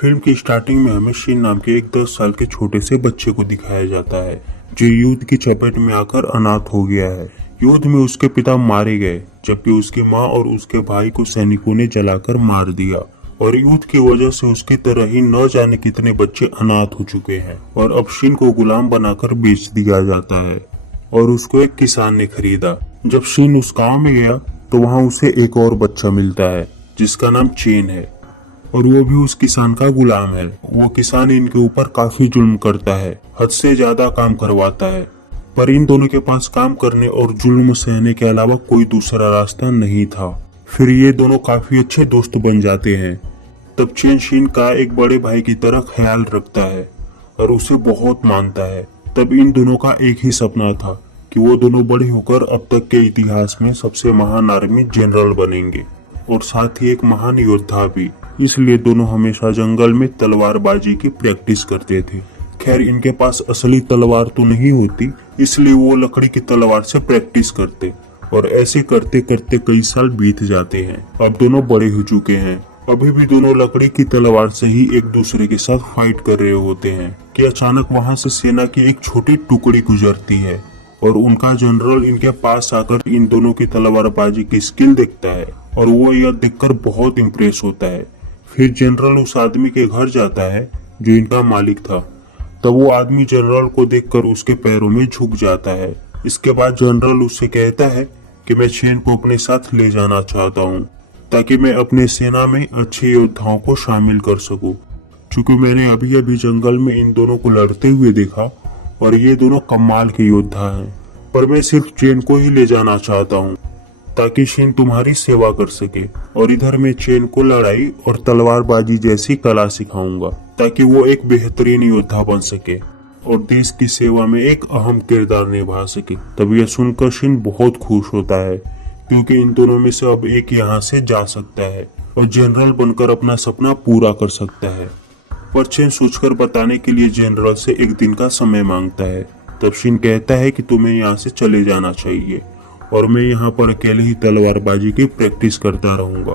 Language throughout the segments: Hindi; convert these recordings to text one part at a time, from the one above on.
फिल्म की स्टार्टिंग में हमें शिन नाम के एक 10 साल के छोटे से बच्चे को दिखाया जाता है जो युद्ध की चपेट में आकर अनाथ हो गया है। युद्ध में उसके पिता मारे गए जबकि उसकी माँ और उसके भाई को सैनिकों ने जलाकर मार दिया और युद्ध की वजह से उसकी तरह ही न जाने कितने बच्चे अनाथ हो चुके हैं और अब शिन को गुलाम बनाकर बेच दिया जाता है और उसको एक किसान ने खरीदा। जब शिन उस गांव में गया तो वहां उसे एक और बच्चा मिलता है जिसका नाम चेन है और वो भी उस किसान का गुलाम है। वो किसान इनके ऊपर काफी जुल्म करता है, हद से ज्यादा काम करवाता है, पर इन दोनों के पास काम करने और जुल्म सहने के अलावा कोई दूसरा रास्ता नहीं था। फिर ये दोनों काफी अच्छे दोस्त बन जाते हैं। तब चेन शिन का एक बड़े भाई की तरह ख्याल रखता है और उसे बहुत मानता है। तब इन दोनों का एक ही सपना था कि वो दोनों बड़े होकर अब तक के इतिहास में सबसे महान आर्मी जनरल बनेंगे और साथ ही एक महान योद्धा भी। इसलिए दोनों हमेशा जंगल में तलवारबाजी की प्रैक्टिस करते थे। खैर इनके पास असली तलवार तो नहीं होती, इसलिए वो लकड़ी की तलवार से प्रैक्टिस करते और ऐसे करते करते कई साल बीत जाते हैं। अब दोनों बड़े हो चुके हैं, अभी भी दोनों लकड़ी की तलवार से ही एक दूसरे के साथ फाइट कर रहे होते हैं कि अचानक वहां से सेना की एक छोटी टुकड़ी गुजरती है और उनका जनरल इनके पास आकर इन दोनों की तलवारबाजी की स्किल देखता है और वो यह देखकर बहुत इम्प्रेस होता है। फिर जनरल उस आदमी के घर जाता है जो इनका मालिक था। तब वो आदमी जनरल को देखकर उसके पैरों में झुक जाता है। इसके बाद जनरल उससे कहता है कि मैं चेन को अपने साथ ले जाना चाहता हूँ ताकि मैं अपने सेना में अच्छे योद्धाओं को शामिल कर सकूं। क्योंकि मैंने अभी अभी जंगल में इन दोनों को लड़ते हुए देखा और ये दोनों कमाल के योद्धा हैं, पर मैं सिर्फ चेन को ही ले जाना चाहता हूँ ताकि शिन तुम्हारी सेवा कर सके और इधर मैं चेन को लड़ाई और तलवारबाजी जैसी कला सिखाऊंगा ताकि वो एक बेहतरीन योद्धा बन सके और देश की सेवा में एक अहम किरदार निभा सके। तब यह सुनकर शिन बहुत खुश होता है क्योंकि इन दोनों में से अब एक यहाँ से जा सकता है और जनरल बनकर अपना सपना पूरा कर सकता है। पर चेन सोचकर बताने के लिए जनरल से एक दिन का समय मांगता है। तब शिन कहता है कि तुम्हें यहाँ से चले जाना चाहिए और मैं यहाँ पर अकेले ही तलवारबाजी की प्रैक्टिस करता रहूंगा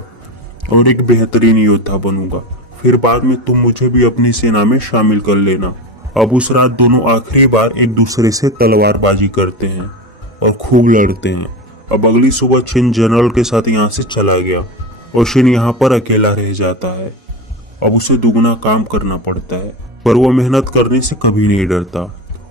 और एक बेहतरीन योद्धा बनूंगा। फिर बाद में तुम मुझे भी अपनी सेना में शामिल कर लेना। अब उस रात दोनों आखिरी बार एक दूसरे से तलवारबाजी करते हैं और खूब लड़ते हैं। अब अगली सुबह शिन जनरल के साथ यहाँ से चला गया और शिन यहाँ पर अकेला रह जाता है। अब उसे दुगना काम करना पड़ता है, पर वो मेहनत करने से कभी नहीं डरता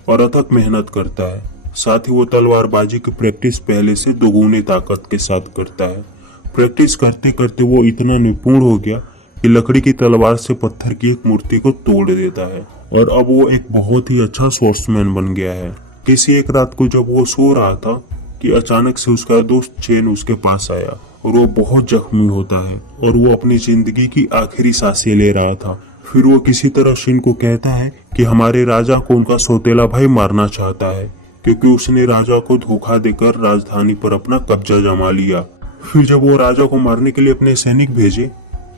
और अथक मेहनत करता है। साथ ही वो तलवारबाजी की प्रैक्टिस पहले से दोगुनी ताकत के साथ करता है। प्रैक्टिस करते करते वो इतना निपुण हो गया कि लकड़ी की तलवार से पत्थर की एक मूर्ति को तोड़ देता है और अब वो एक बहुत ही अच्छा स्वॉर्ड्समैन बन गया है। किसी एक रात को जब वो सो रहा था कि अचानक से उसका दोस्त चेन उसके पास आया और वो बहुत जख्मी होता है और वो अपनी जिंदगी की आखिरी सांसें ले रहा था। फिर वो किसी तरह शिन को कहता है कि हमारे राजा को उनका सौतेला भाई मारना चाहता है क्योंकि उसने राजा को धोखा देकर राजधानी पर अपना कब्जा जमा लिया। फिर जब वो राजा को मारने के लिए अपने सैनिक भेजे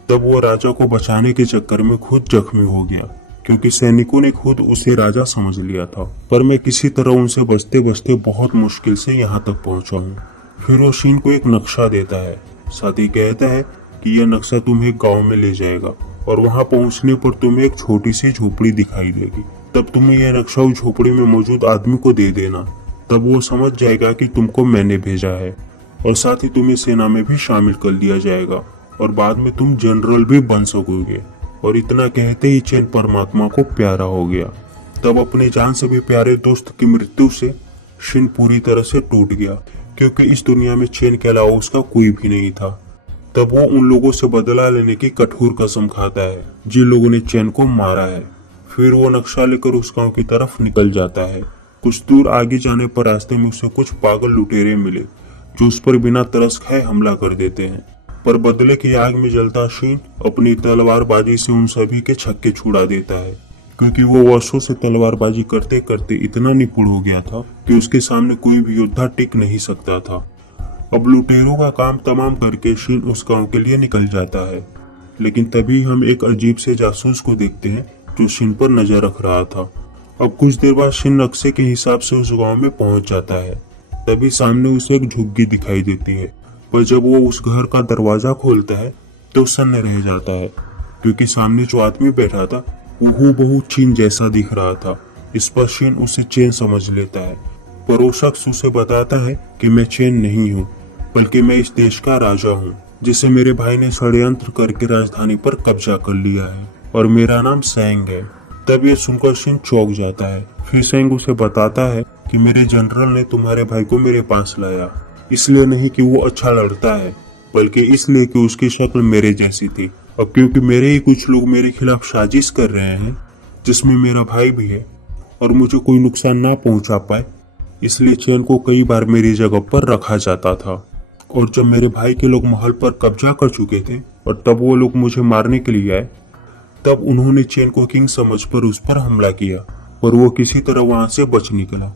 तब वो राजा को बचाने के चक्कर में खुद जख्मी हो गया क्योंकि सैनिकों ने खुद उसे राजा समझ लिया था। पर मैं किसी तरह उनसे बचते बचते बहुत मुश्किल से यहाँ तक पहुँचा हूँ। फिर वो शिन को एक नक्शा देता है, साथ ही कहता है कि यह नक्शा तुम्हें गाँव में ले जाएगा और वहाँ पहुँचने पर तुम्हें एक छोटी सी झोपड़ी दिखाई देगी। तब तुम्हें यह नक्शा उस झोपड़ी में मौजूद आदमी को दे देना। तब वो समझ जाएगा कि तुमको मैंने भेजा है और साथ ही तुम्हें सेना में भी शामिल कर लिया जाएगा और बाद में तुम जनरल भी बन सकोगे। और इतना कहते ही चेन परमात्मा को प्यारा हो गया। तब अपनी जान से भी प्यारे दोस्त की मृत्यु से शिन पूरी तरह से टूट गया क्योंकि इस दुनिया में चेन के अलावा उसका कोई भी नहीं था। तब वो उन लोगों से बदला लेने की कठोर कसम खाता है जिन लोगों ने चेन को मारा है। फिर वो नक्शा लेकर उस गांव की तरफ निकल जाता है। कुछ दूर आगे जाने पर रास्ते में उसे कुछ पागल लुटेरे मिले जो उस पर बिना तरस खाए हमला कर देते हैं। पर बदले की आग में जलता शिन अपनी तलवारबाजी से उन सभी के छक्के छुड़ा देता है क्योंकि वो वर्षों से तलवारबाजी करते करते इतना निपुण हो गया था कि उसके सामने कोई भी योद्धा टिक नहीं सकता था। अब लुटेरों का काम तमाम करके शिन उस गांव के लिए निकल जाता है, लेकिन तभी हम एक अजीब से जासूस को देखते हैं जो शिन पर नजर रख रहा था। अब कुछ देर बाद शिन नक्शे के हिसाब से उस गांव में पहुंच जाता है। तभी सामने उसे एक झुग्गी दिखाई देती है, पर जब वो उस घर का दरवाजा खोलता है तो सन्न रह जाता है क्योंकि सामने जो आदमी बैठा था वो हूबहू चीन जैसा दिख रहा था। इस पर शीन उसे चेन समझ लेता है, पर वो शख्स उसे बताता है कि मैं चेन नहीं हूँ, बल्कि मैं इस देश का राजा हूँ, जिसे मेरे भाई ने षड्यंत्र करके राजधानी पर कब्जा कर लिया है, और मेरा नाम सेंग है। तब ये सुनकर शीन चौंक जाता है। फिर सेंग उसे बताता है कि मेरे जनरल ने तुम्हारे भाई को मेरे पास लाया, इसलिए नहीं कि वो अच्छा लड़ता है, बल्कि इसलिए कि उसकी शक्ल मेरे जैसी थी। अब क्योंकि मेरे ही कुछ लोग मेरे खिलाफ साजिश कर रहे हैं, जिसमें मेरा भाई भी है, और मुझे कोई नुकसान ना पहुंचा पाए, इसलिए चेन को कई बार मेरी जगह पर रखा जाता था। और जब मेरे भाई के लोग महल पर कब्जा कर चुके थे और तब वो लोग मुझे मारने के लिए आए, तब उन्होंने चेन को किंग समझकर उस पर हमला किया, पर वो किसी तरह वहां से बच निकला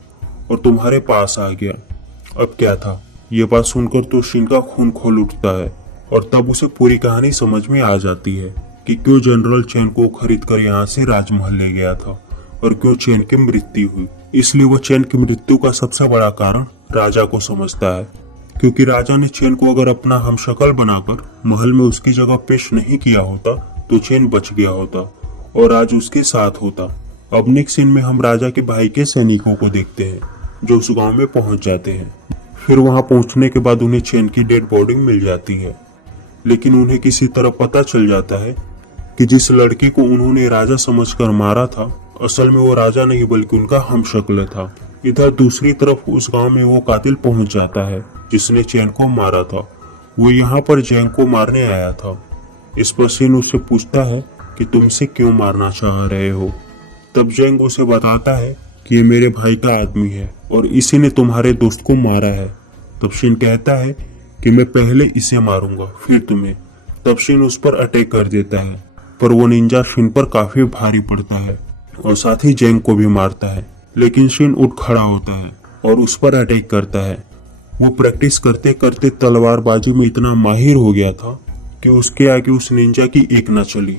और तुम्हारे पास आ गया। अब क्या था? ये बात सुनकर तो शीन का खून खोल उठता है, और तब उसे पूरी कहानी समझ में आ जाती है कि क्यों जनरल चेन को खरीद कर यहाँ से राजमहल ले गया था और क्यों चेन की मृत्यु हुई। इसलिए वो चेन की मृत्यु का सबसे बड़ा कारण राजा को समझता है, क्योंकि राजा ने चेन को अगर अपना हमशक्ल बनाकर महल में उसकी जगह पेश नहीं किया होता तो चेन बच गया होता और आज उसके साथ होता। अब नेक्स्ट सीन में हम राजा के भाई के सैनिकों को देखते हैं जो उस गांव में पहुंच जाते हैं। फिर वहां पहुंचने के बाद उन्हें चेन की डेड बॉडी मिल जाती है, लेकिन उन्हें किसी तरह पता चल जाता है कि जिस लड़की को उन्होंने राजा समझकर मारा था, असल में वो राजा नहीं बल्कि उनका हमशक्ल था। इधर दूसरी तरफ उस गांव में वो कातिल पहुंच जाता है जिसने चेन को मारा था। वो यहाँ पर जैंग को मारने आया था। इस पर शीन उससे पूछता है कि तुम इसे क्यों मारना चाह रहे हो। तब जैंग उसे बताता है कि ये मेरे भाई का आदमी है और इसी ने तुम्हारे दोस्त को मारा है। तब शीन कहता है कि मैं पहले इसे मारूंगा फिर तुम्हें। तब शीन उस पर अटैक कर देता है, पर वो निंजा शीन पर काफी भारी पड़ता है और साथ ही जैंग को भी मारता है। लेकिन शीन उठ खड़ा होता है और उस पर अटैक करता है। वो प्रैक्टिस करते करते तलवारबाजी में इतना माहिर हो गया था कि उसके आगे उस निंजा की एक न चली,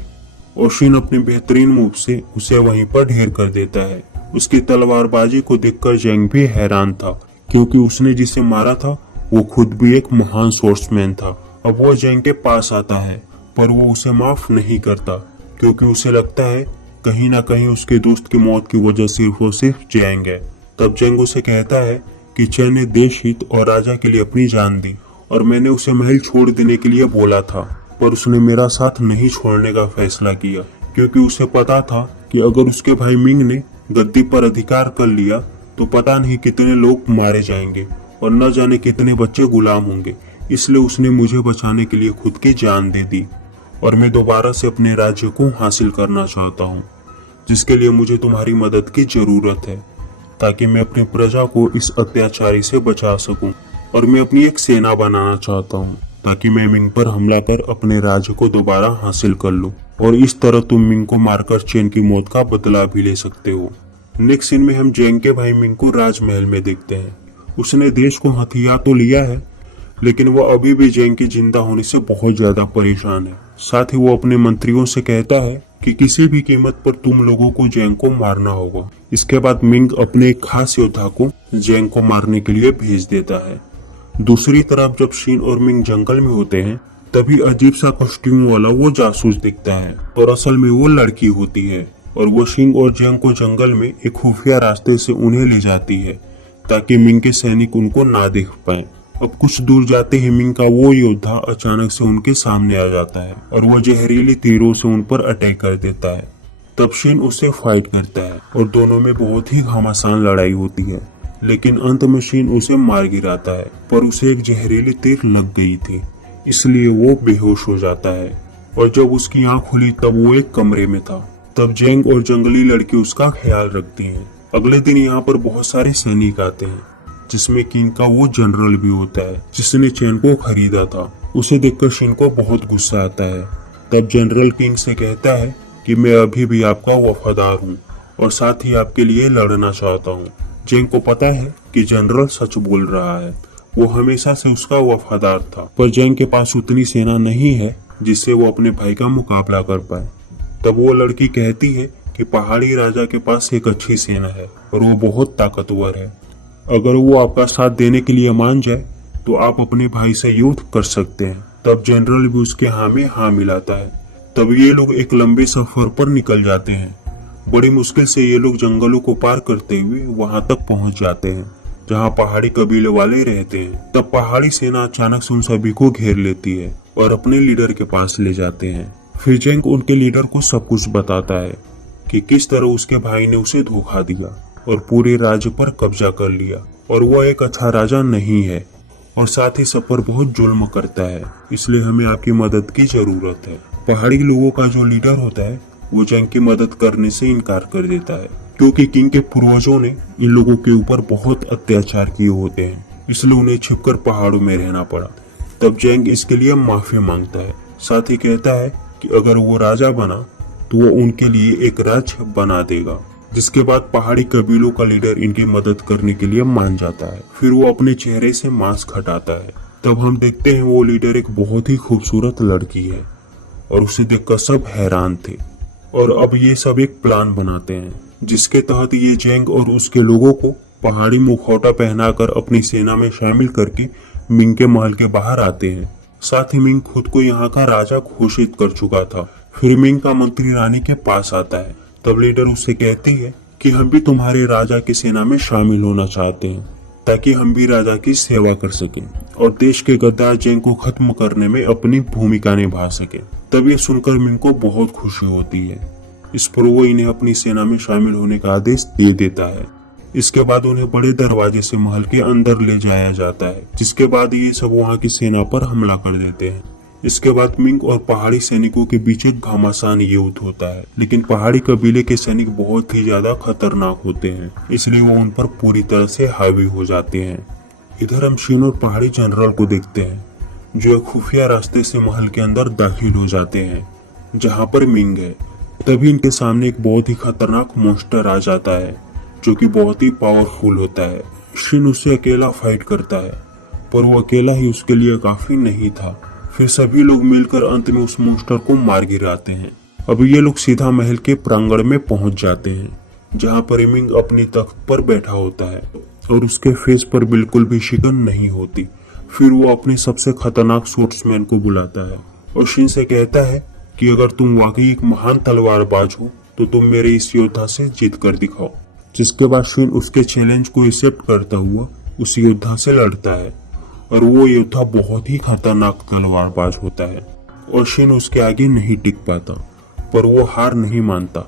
और शीन अपने बेहतरीन मूव से उसे वहीं पर ढेर कर देता है। उसकी तलवारबाजी को देखकर जैंग भी हैरान था, क्योंकि उसने जिसे मारा था वो खुद भी एक महान स्वॉर्ड्समैन था। अब वो जैंग के पास आता है, पर वो उसे माफ नहीं करता, क्योंकि उसे लगता है कहीं ना कहीं उसके दोस्त की मौत की वजह सिर्फ और सिर्फ जैंग है। तब जैंग उसे कहता है कि चेन ने देश हित और राजा के लिए अपनी जान दी, और मैंने उसे महल छोड़ देने के लिए बोला था, पर उसने मेरा साथ नहीं छोड़ने का फैसला किया, क्योंकि उसे पता था कि अगर उसके भाई मिंग ने गद्दी पर अधिकार कर लिया तो पता नहीं कितने लोग मारे जाएंगे और न जाने कितने बच्चे गुलाम होंगे। इसलिए उसने मुझे बचाने के लिए खुद की जान दे दी, और मैं दोबारा से अपने राज्य को हासिल करना चाहता हूँ, जिसके लिए मुझे तुम्हारी मदद की जरूरत है, ताकि मैं अपनी प्रजा को इस अत्याचारी से बचा सकूं। और मैं अपनी एक सेना बनाना चाहता हूं, ताकि मैं मिंग पर हमला कर अपने राज्य को दोबारा हासिल कर लूं, और इस तरह तुम मिंग को मारकर चेन की मौत का बदला भी ले सकते हो। नेक्स्ट सीन में हम जैंग के भाई मिंग को राजमहल में देखते हैं। उसने देश को हथिया तो लिया है, लेकिन वो अभी भी जैंग के जिंदा होने से बहुत ज्यादा परेशान है। साथ ही वो अपने मंत्रियों से कहता है कि किसी भी कीमत पर तुम लोगों को जैंग को मारना होगा। इसके बाद मिंग अपने एक खास योद्धा को जैंग को मारने के लिए भेज देता है। दूसरी तरफ जब शीन और मिंग जंगल में होते हैं, तभी अजीब सा कॉस्ट्यूम वाला वो जासूस दिखता है, और असल में वो लड़की होती है, और वो शीन और जैंग को जंगल में एक खुफिया रास्ते से उन्हें ले जाती है, ताकि मिंग के सैनिक उनको ना देख पाए। अब कुछ दूर जाते ही मिंग का वो योद्धा अचानक से उनके सामने आ जाता है, और वो जहरीली तीरों से उन पर अटैक कर देता है। तब शीन उसे फाइट करता है, और दोनों में बहुत ही घमासान लड़ाई होती है, लेकिन अंत में शीन उसे मार गिराता है, पर उसे एक जहरीली तीर लग गई थी, इसलिए वो बेहोश हो जाता है। और जब उसकी आंख खुली तब वो एक कमरे में था। तब जैंग और जंगली लड़की उसका ख्याल रखती हैं। अगले दिन यहाँ पर बहुत सारे सैनिक आते हैं, जिसमें किंग का वो जनरल भी होता है जिसने चेन को खरीदा था। उसे देखकर शीन को बहुत गुस्सा आता है। तब जनरल किंग से कहता है कि मैं अभी भी आपका वफादार हूँ और साथ ही आपके लिए लड़ना चाहता हूँ। जैंग को पता है कि जनरल सच बोल रहा है, वो हमेशा से उसका वफादार था, पर जैंग के पास उतनी सेना नहीं है जिससे वो अपने भाई का मुकाबला कर पाए। तब वो लड़की कहती है कि पहाड़ी राजा के पास एक अच्छी सेना है और वो बहुत ताकतवर है। अगर वो आपका साथ देने के लिए मान जाए तो आप अपने भाई से युद्ध कर सकते हैं। तब जनरल भी उसके हाँ में हाँ मिलाता है। तब ये लोग एक लंबे सफर पर निकल जाते हैं। बड़ी मुश्किल से ये लोग जंगलों को पार करते हुए वहां तक पहुंच जाते हैं जहां पहाड़ी कबीले वाले रहते हैं। तब पहाड़ी सेना अचानक से उन सभी को घेर लेती है और अपने लीडर के पास ले जाते हैं। फिर जेंग उनके लीडर को सब कुछ बताता है कि किस तरह उसके भाई ने उसे धोखा दिया और पूरे राज्य पर कब्जा कर लिया और वह एक अच्छा राजा नहीं है और साथ ही सब पर बहुत जुल्म करता है, इसलिए हमें आपकी मदद की जरूरत है। पहाड़ी लोगों का जो लीडर होता है वो जेंग की मदद करने से इनकार कर देता है क्योंकि किंग के पूर्वजों ने इन लोगों के ऊपर बहुत अत्याचार किए होते हैं, इसलिए उन्हें छिपकर पहाड़ों में रहना पड़ा। तब जेंग इसके लिए माफी मांगता है, साथ ही कहता है कि अगर वो राजा बना तो वो उनके लिए एक राज्य बना देगा। जिसके बाद पहाड़ी कबीलों का लीडर इनकी मदद करने के लिए मान जाता है। फिर वो अपने चेहरे से मास्क हटाता है। तब हम देखते हैं वो लीडर एक बहुत ही खूबसूरत लड़की है और उसे देखकर सब हैरान थे। और अब ये सब एक प्लान बनाते हैं जिसके तहत ये जेंग और उसके लोगों को पहाड़ी मुखौटा पहनाकर अपनी सेना में शामिल करके मिंग के महल के बाहर आते हैं। साथ ही मिंग खुद को यहाँ का राजा घोषित कर चुका था। फिर मिंग का मंत्री रानी के पास आता है। तब लीडर उससे कहती है कि हम भी तुम्हारे राजा की सेना में शामिल होना चाहते हैं ताकि हम भी राजा की सेवा कर सकें और देश के गद्दार जेंग को खत्म करने में अपनी भूमिका निभा सकें। तब ये सुनकर मिंग को बहुत खुशी होती है। इस पर वो इन्हें अपनी सेना में शामिल होने का आदेश दे देता है। इसके बाद उन्हें बड़े दरवाजे से महल के अंदर ले जाया जाता है, जिसके बाद ये सब वहाँ की सेना पर हमला कर देते हैं। इसके बाद मिंग और पहाड़ी सैनिकों के बीच एक घमासान युद्ध होता है, लेकिन पहाड़ी कबीले के सैनिक बहुत ही ज्यादा खतरनाक होते हैं, इसलिए वो उन पर पूरी तरह से हावी हो जाते हैं। इधर हम शीन और पहाड़ी जनरल को देखते हैं जो एक खुफिया रास्ते से महल के अंदर दाखिल हो जाते हैं जहाँ पर मिंग है। तभी इनके सामने एक बहुत ही खतरनाक मॉन्स्टर आ जाता है जो कि बहुत ही पावरफुल होता है। शीन उससे अकेला फाइट करता है पर वो अकेला ही उसके लिए काफी नहीं था। फिर सभी लोग मिलकर अंत में उस मॉन्स्टर को मार गिराते हैं। अब ये लोग सीधा महल के प्रांगण में पहुंच जाते हैं जहां पर मिंग अपनी तख्त पर बैठा होता है और उसके फेस पर बिल्कुल भी शिकन नहीं होती। फिर वो अपने सबसे खतरनाक स्वॉर्ड्समैन को बुलाता है और शीन से कहता है कि अगर तुम वाकई एक महान तलवारबाज हो तो तुम मेरे इस योद्धा से जीत कर दिखाओ। जिसके बाद शीन उसके चैलेंज को एक्सेप्ट करता हुआ उस योद्धा से लड़ता है और वो योद्धा बहुत ही खतरनाक तलवारबाज होता है और शीन उसके आगे नहीं टिक पाता, पर वो हार नहीं मानता।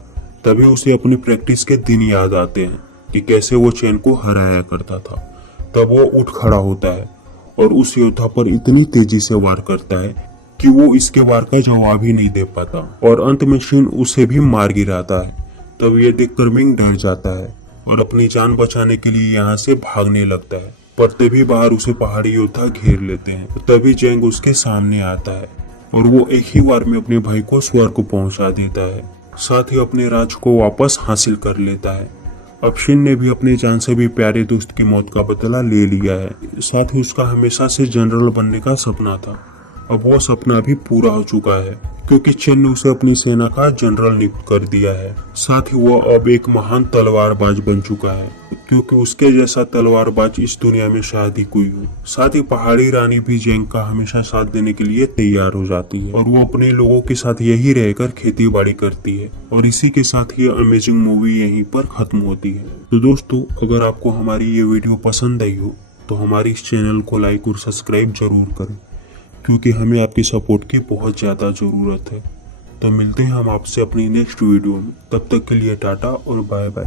तभी उसे अपनी प्रैक्टिस के दिन याद आते हैं कि कैसे वो चेन को हराया करता था। तब वो उठ खड़ा होता है और उस योद्धा पर इतनी तेजी से वार करता है कि वो इसके वार का जवाब ही नहीं दे पाता और अंत में शीन उसे भी मार गिराता है। तब ये देखकर मिंग डर जाता है और अपनी जान बचाने के लिए यहाँ से भागने लगता है, पर तभी बाहर उसे पहाड़ी योद्धा घेर लेते हैं। तभी जेंग उसके सामने आता है और वो एक ही बार में अपने भाई को स्वर्ग को पहुंचा देता है, साथ ही अपने राज को वापस हासिल कर लेता है। अब शीन ने भी अपनी जान से भी प्यारे दोस्त की मौत का बदला ले लिया है। साथ ही उसका हमेशा से जनरल बनने का सपना था, अब वो सपना भी पूरा हो चुका है क्योंकि चेन ने उसे अपनी सेना का जनरल नियुक्त कर दिया है। साथ ही वो अब एक महान तलवारबाज बन चुका है क्योंकि उसके जैसा तलवारबाज इस दुनिया में शायद ही कोई हो। साथ ही पहाड़ी रानी भी जेंग का हमेशा साथ देने के लिए तैयार हो जाती है और वो अपने लोगों के साथ यही रहकर खेती बाड़ी करती है। और इसी के साथ ये अमेजिंग मूवी यहीं पर खत्म होती है। तो दोस्तों, अगर आपको हमारी ये वीडियो पसंद आई हो तो हमारे इस चैनल को लाइक और सब्सक्राइब जरूर करें क्योंकि हमें आपकी सपोर्ट की बहुत ज़्यादा ज़रूरत है। तो मिलते हैं हम आपसे अपनी नेक्स्ट वीडियो में। तब तक के लिए टाटा और बाय बाय।